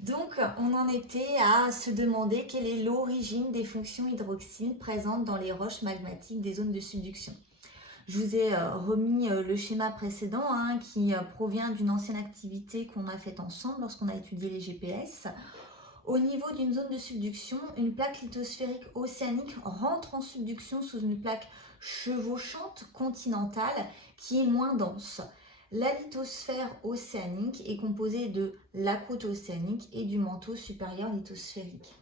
Donc, on en était à se demander quelle est l'origine des fonctions hydroxyles présentes dans les roches magmatiques des zones de subduction. Je vous ai remis le schéma précédent qui provient d'une ancienne activité qu'on a faite ensemble lorsqu'on a étudié les GPS. Au niveau d'une zone de subduction, une plaque lithosphérique océanique rentre en subduction sous une plaque chevauchante continentale qui est moins dense. La lithosphère océanique est composée de la croûte océanique et du manteau supérieur lithosphérique.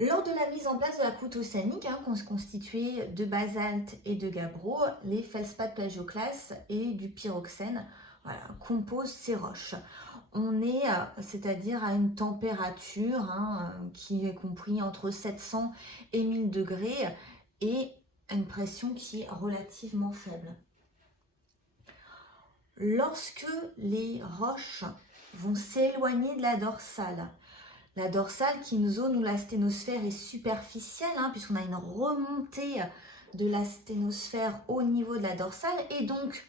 Lors de la mise en place de la croûte océanique, constituée de basalte et de gabbro, les feldspaths plagioclases et du pyroxène composent ces roches. On est, c'est-à-dire à une température qui est comprise entre 700 et 1000 degrés et une pression qui est relativement faible. Lorsque les roches vont s'éloigner de la dorsale qui est une zone où la sténosphère est superficielle, puisqu'on a une remontée de la sténosphère au niveau de la dorsale et donc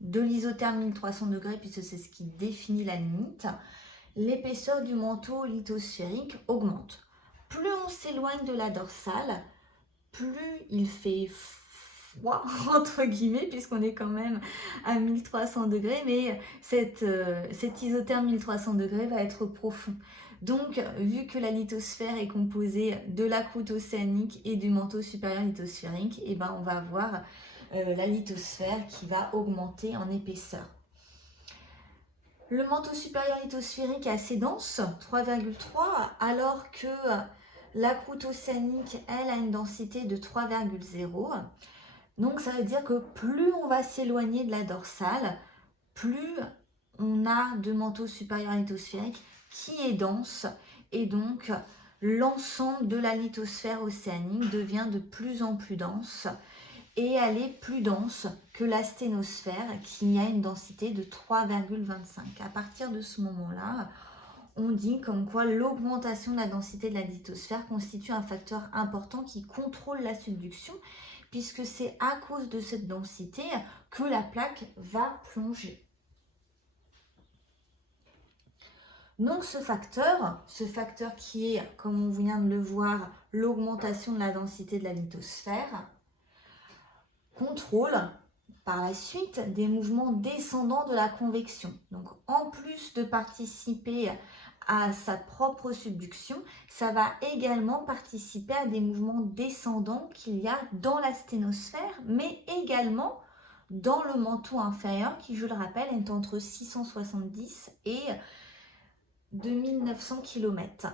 de l'isotherme 1300 degrés, puisque c'est ce qui définit la limite, l'épaisseur du manteau lithosphérique augmente. Plus on s'éloigne de la dorsale, plus il fait froid, entre guillemets, puisqu'on est quand même à 1300 degrés, mais cet isotherme 1300 degrés va être profond. Donc, vu que la lithosphère est composée de la croûte océanique et du manteau supérieur lithosphérique, on va avoir la lithosphère qui va augmenter en épaisseur. Le manteau supérieur lithosphérique est assez dense, 3,3, alors que la croûte océanique, elle, a une densité de 3,0. Donc ça veut dire que plus on va s'éloigner de la dorsale, plus on a de manteau supérieur lithosphérique qui est dense, et donc l'ensemble de la lithosphère océanique devient de plus en plus dense, et elle est plus dense que la sténosphère qui a une densité de 3,25. À partir de ce moment-là, on dit comme quoi l'augmentation de la densité de la lithosphère constitue un facteur important qui contrôle la subduction, puisque c'est à cause de cette densité que la plaque va plonger. Donc ce facteur qui est, comme on vient de le voir, l'augmentation de la densité de la lithosphère, contrôle par la suite des mouvements descendants de la convection. Donc en plus de participer à sa propre subduction, ça va également participer à des mouvements descendants qu'il y a dans la sténosphère, mais également dans le manteau inférieur qui, je le rappelle, est entre 670 et 2900 km.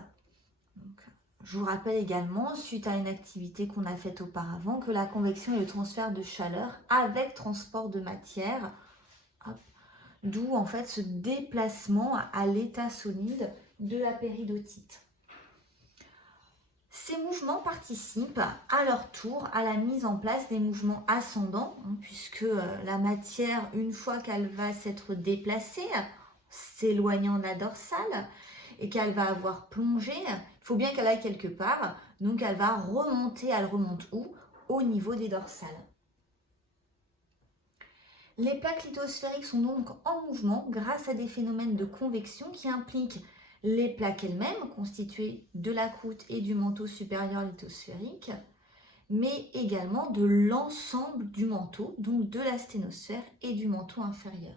Je vous rappelle également, suite à une activité qu'on a faite auparavant, que la convection est le transfert de chaleur avec transport de matière, d'où en fait ce déplacement à l'état solide de la péridotite. Ces mouvements participent à leur tour à la mise en place des mouvements ascendants, puisque la matière, une fois qu'elle va s'être déplacée, s'éloignant de la dorsale, et qu'elle va avoir plongé, il faut bien qu'elle aille quelque part, donc elle va remonter, elle remonte où? Au niveau des dorsales. Les plaques lithosphériques sont donc en mouvement grâce à des phénomènes de convection qui impliquent les plaques elles-mêmes, constituées de la croûte et du manteau supérieur lithosphérique, mais également de l'ensemble du manteau, donc de la sténosphère et du manteau inférieur.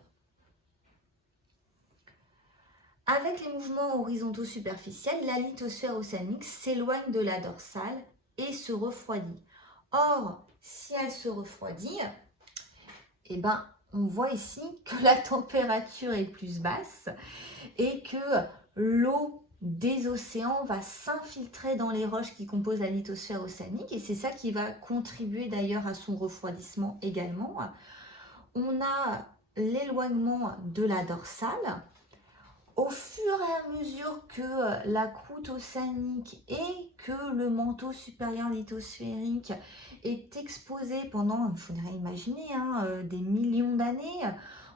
Avec les mouvements horizontaux superficiels, la lithosphère océanique s'éloigne de la dorsale et se refroidit. Or, si elle se refroidit, on voit ici que la température est plus basse et que l'eau des océans va s'infiltrer dans les roches qui composent la lithosphère océanique, et c'est ça qui va contribuer d'ailleurs à son refroidissement également. On a l'éloignement de la dorsale. Au fur et à mesure que la croûte océanique et que le manteau supérieur lithosphérique est exposé pendant, il faudrait imaginer, des millions d'années,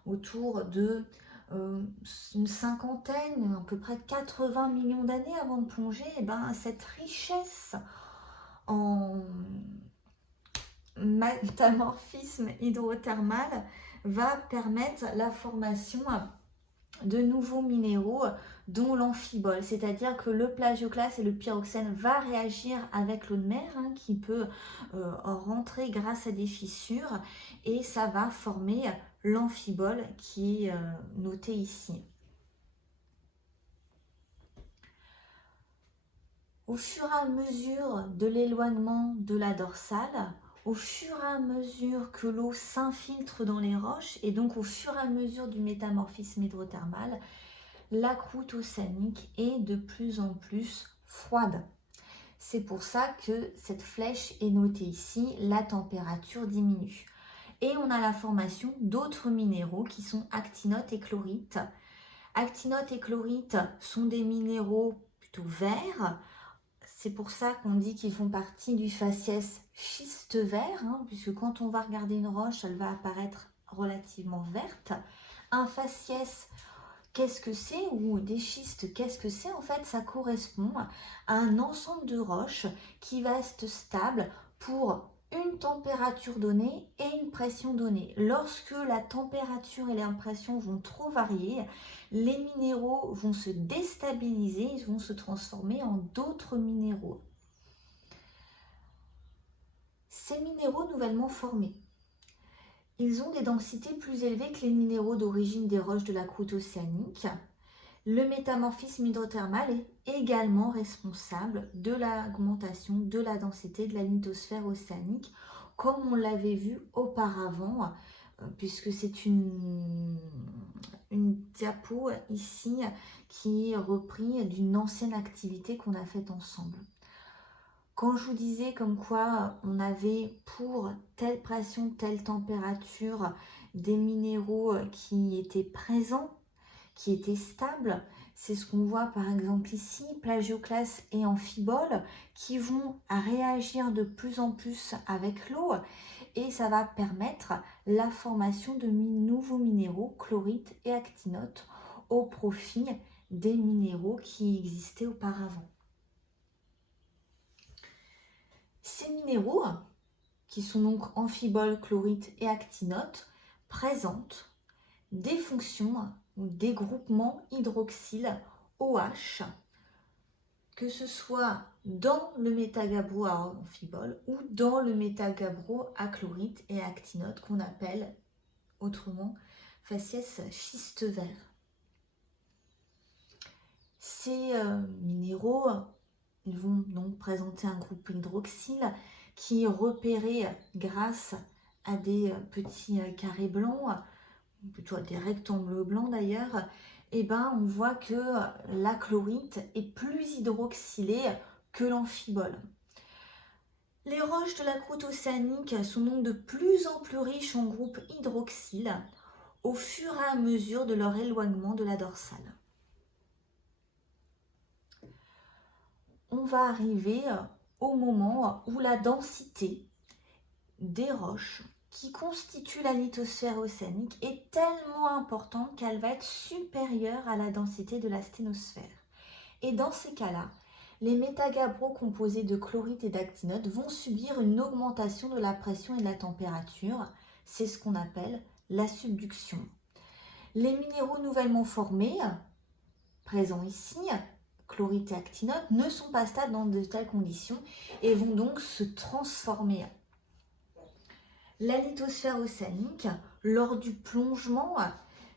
autour de une cinquantaine, à peu près 80 millions d'années avant de plonger, cette richesse en métamorphisme hydrothermal va permettre la formation de nouveaux minéraux dont l'amphibole, c'est-à-dire que le plagioclaste et le pyroxène va réagir avec l'eau de mer qui peut rentrer grâce à des fissures et ça va former l'amphibole qui est noté ici. Au fur et à mesure de l'éloignement de la dorsale, au fur et à mesure que l'eau s'infiltre dans les roches et donc au fur et à mesure du métamorphisme hydrothermal, la croûte océanique est de plus en plus froide. C'est pour ça que cette flèche est notée ici, la température diminue. Et on a la formation d'autres minéraux qui sont actinote et chlorite. Actinote et chlorite sont des minéraux plutôt verts. C'est pour ça qu'on dit qu'ils font partie du faciès schiste vert, puisque quand on va regarder une roche, elle va apparaître relativement verte. Un faciès, qu'est-ce que c'est? Ou des schistes, qu'est-ce que c'est? En fait, ça correspond à un ensemble de roches qui va être stable pour une température donnée et une pression donnée. Lorsque la température et la pression vont trop varier, les minéraux vont se déstabiliser, ils vont se transformer en d'autres minéraux. Ces minéraux nouvellement formés, ils ont des densités plus élevées que les minéraux d'origine des roches de la croûte océanique. Le métamorphisme hydrothermal est également responsable de l'augmentation de la densité de la lithosphère océanique, comme on l'avait vu auparavant, puisque c'est une diapo ici qui est reprise d'une ancienne activité qu'on a faite ensemble. Quand je vous disais comme quoi on avait pour telle pression, telle température, des minéraux qui étaient présents, qui étaient stables, c'est ce qu'on voit par exemple ici, plagioclaste et amphibole, qui vont réagir de plus en plus avec l'eau et ça va permettre la formation de nouveaux minéraux, chlorite et actinote, au profit des minéraux qui existaient auparavant. Ces minéraux, qui sont donc amphibole, chlorite et actinote, présentent des fonctions ou des groupements hydroxyle OH, que ce soit dans le métagabbro à amphibole ou dans le métagabbro à chlorite et actinote qu'on appelle autrement faciès schiste vert. Ces minéraux, ils vont donc présenter un groupe hydroxyle qui est repéré grâce à des petits carrés blancs, plutôt des rectangles blancs d'ailleurs. Et on voit que la chlorite est plus hydroxylée que l'amphibole. Les roches de la croûte océanique sont donc de plus en plus riches en groupes hydroxyle au fur et à mesure de leur éloignement de la dorsale. On va arriver au moment où la densité des roches qui constituent la lithosphère océanique est tellement importante qu'elle va être supérieure à la densité de la sténosphère. Et dans ces cas-là, les métagabbros composés de chlorite et d'actinote vont subir une augmentation de la pression et de la température. C'est ce qu'on appelle la subduction. Les minéraux nouvellement formés, présents ici, chlorite et actinote, ne sont pas stables dans de telles conditions et vont donc se transformer. La lithosphère océanique, lors du plongement,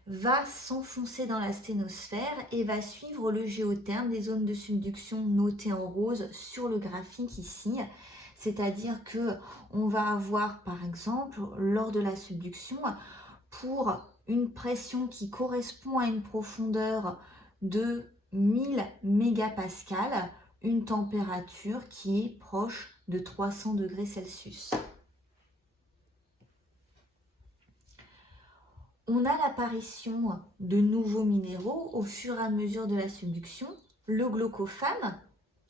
va s'enfoncer dans la sténosphère et va suivre le géotherme des zones de subduction notées en rose sur le graphique ici. C'est-à-dire que on va avoir par exemple lors de la subduction pour une pression qui correspond à une profondeur de 1000 mégapascales, une température qui est proche de 300 degrés Celsius. On a l'apparition de nouveaux minéraux au fur et à mesure de la subduction. Le glaucophane,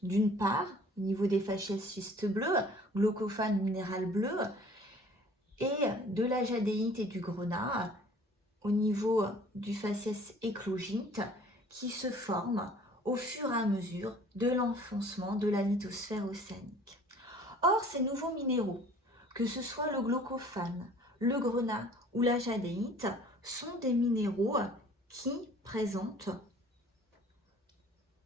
d'une part, au niveau des faciès schistes bleus, glaucophane minéral bleu, et de la jadéite et du grenat au niveau du faciès éclogite qui se forment au fur et à mesure de l'enfoncement de la lithosphère océanique. Or, ces nouveaux minéraux, que ce soit le glaucophane, le grenat ou la jadéite, sont des minéraux qui présente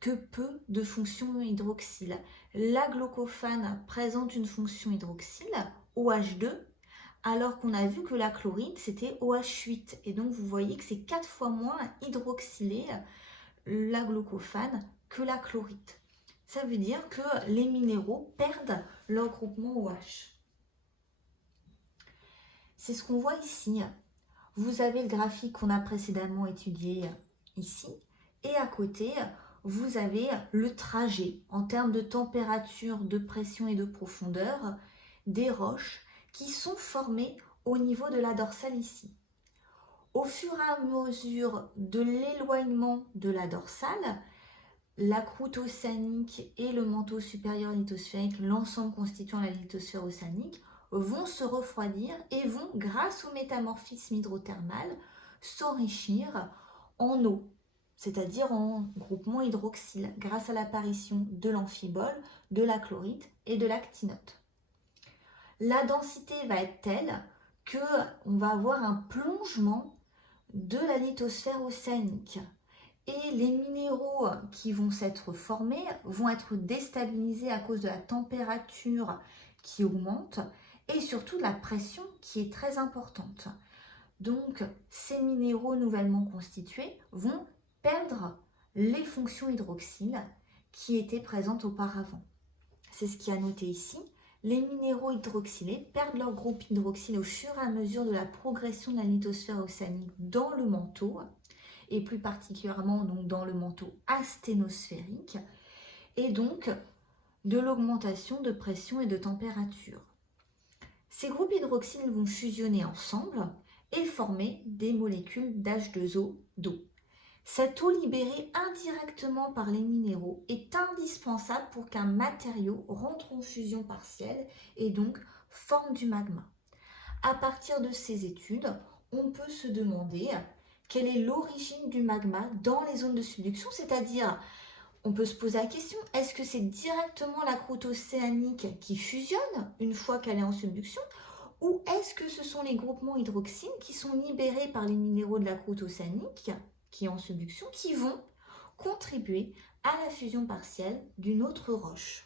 que peu de fonctions hydroxyle. La glaucophane présente une fonction hydroxyle, OH2, alors qu'on a vu que la chlorite, c'était OH8. Et donc, vous voyez que c'est 4 fois moins hydroxylé, la glaucophane, que la chlorite. Ça veut dire que les minéraux perdent leur groupement OH. C'est ce qu'on voit ici. Vous avez le graphique qu'on a précédemment étudié ici. Et à côté, vous avez le trajet en termes de température, de pression et de profondeur des roches qui sont formées au niveau de la dorsale ici. Au fur et à mesure de l'éloignement de la dorsale, la croûte océanique et le manteau supérieur lithosphérique, l'ensemble constituant la lithosphère océanique, vont se refroidir et vont, grâce au métamorphisme hydrothermal, s'enrichir en eau, c'est-à-dire en groupement hydroxyle, grâce à l'apparition de l'amphibole, de la chlorite et de l'actinote. La densité va être telle qu'on va avoir un plongement de la lithosphère océanique. Et les minéraux qui vont s'être formés vont être déstabilisés à cause de la température qui augmente et surtout de la pression qui est très importante. Donc, ces minéraux nouvellement constitués vont perdre les fonctions hydroxyles qui étaient présentes auparavant. C'est ce qui est noté ici. Les minéraux hydroxylés perdent leur groupe hydroxyle au fur et à mesure de la progression de la lithosphère océanique dans le manteau, et plus particulièrement donc dans le manteau asténosphérique, et donc de l'augmentation de pression et de température. Ces groupes hydroxyles vont fusionner ensemble et former des molécules d'H2O d'eau. Cette eau libérée indirectement par les minéraux est indispensable pour qu'un matériau rentre en fusion partielle et donc forme du magma. À partir de ces études, on peut se demander quelle est l'origine du magma dans les zones de subduction, c'est-à-dire, on peut se poser la question, est-ce que c'est directement la croûte océanique qui fusionne une fois qu'elle est en subduction, ou est-ce que ce sont les groupements hydroxyles qui sont libérés par les minéraux de la croûte océanique, qui est en subduction, qui vont contribuer à la fusion partielle d'une autre roche?